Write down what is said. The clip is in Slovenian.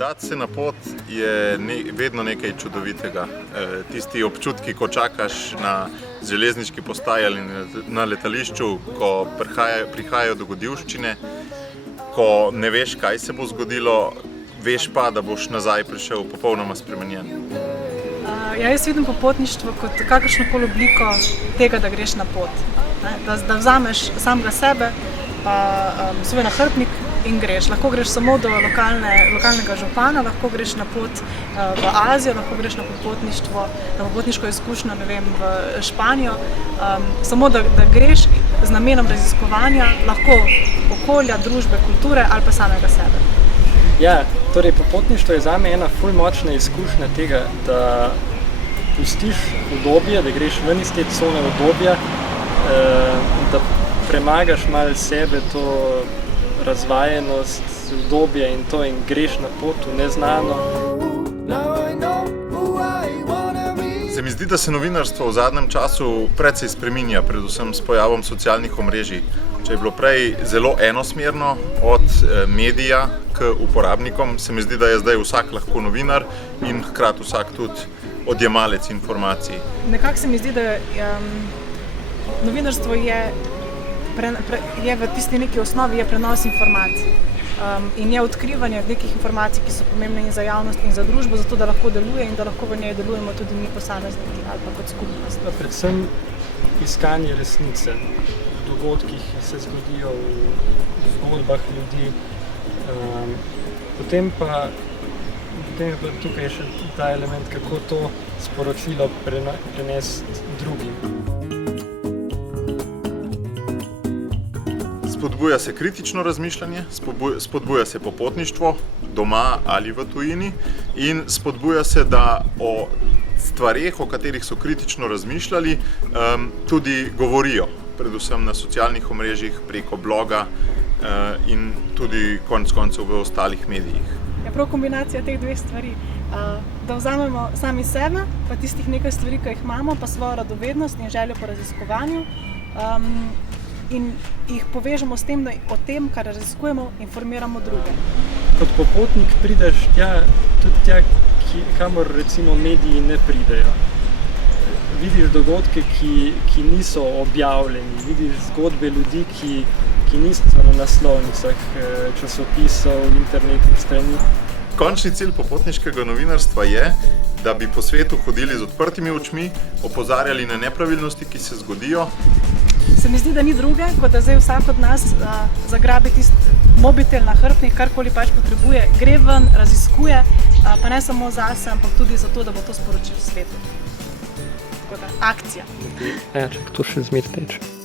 Dati se na pot je vedno nekaj čudovitega. Tisti občutki, ko čakaš na železniški postaji ali na letališču, ko prihajajo dogodivščine, ko ne veš, kaj se bo zgodilo, veš pa, da boš nazaj prišel popolnoma spremenjen. Jaz vidim popotništvo kot kakršnokoli obliko tega, da greš na pot. Da vzameš samega sebe, pa svoj nahrbtnik in greš. Lahko greš samo do lokalnega župana, lahko greš na pot v Azijo, lahko greš na popotništvo, na popotniško izkušnjo, ne vem, v Španijo. Samo da greš z namenom raziskovanja, lahko okolja, družbe, kulture ali pa samega sebe. Ja, torej popotništvo je zame ena ful močna izkušnja tega, da pustiš udobje, da greš ven iz te cone udobja, da premagaš malo sebe, to razvajenost, udobje in to, in greš na pot v neznano. Se mi zdi, da se novinarstvo v zadnjem času precej spreminja, predvsem s pojavom socialnih omrežij. Če je bilo prej zelo enosmerno od medija k uporabnikom, se mi zdi, da je zdaj vsak lahko novinar in hkrati vsak tudi odjemalec informacij. Nekako se mi zdi, da novinarstvo je v tisti neki osnovi je prenos informacij in je odkrivanje nekih informacij, ki so pomembne in za javnost in za družbo, zato da lahko deluje in da lahko v njej delujemo tudi mi posamezniki ali pa kot skupnost. Predvsem iskanje resnice v dogodkih, ki se zgodijo v zgodbah ljudi. Potem pa tukaj je še ta element, kako to sporočilo prenesti drugim. Spodbuja se kritično razmišljanje, spodbuja se popotništvo doma ali v tujini in spodbuja se, da o stvareh, o katerih so kritično razmišljali, tudi govorijo, predvsem na socialnih omrežjih, preko bloga in tudi konec koncev v ostalih medijih. Je prav kombinacija teh dveh stvari, da vzamemo sami sebe, pa tistih nekaj stvari, ki jih imamo, pa svojo radovednost in željo po raziskovanju, in jih povežemo s tem, da o tem, kar raziskujemo, informiramo druge. Kot popotnik prideš tudi tja, kamor recimo mediji ne pridejo. Vidiš dogodke, ki niso objavljeni, vidiš zgodbe ljudi, ki niso na naslovnicah časopisov, internetnih strani. Končni cilj popotniškega novinarstva je, da bi po svetu hodili z odprtimi očmi, opozarjali na nepravilnosti, ki se zgodijo. Se mi zdi, da ni druge, kot da zdaj vsak od nas zagrabi tisti mobitel, nahrbtnik, karkoli pač potrebuje, gre ven, raziskuje, pa ne samo zase, ampak tudi zato, da bo to sporočil svetu. Tako da, akcija. Ja, čak, to še zmer teče.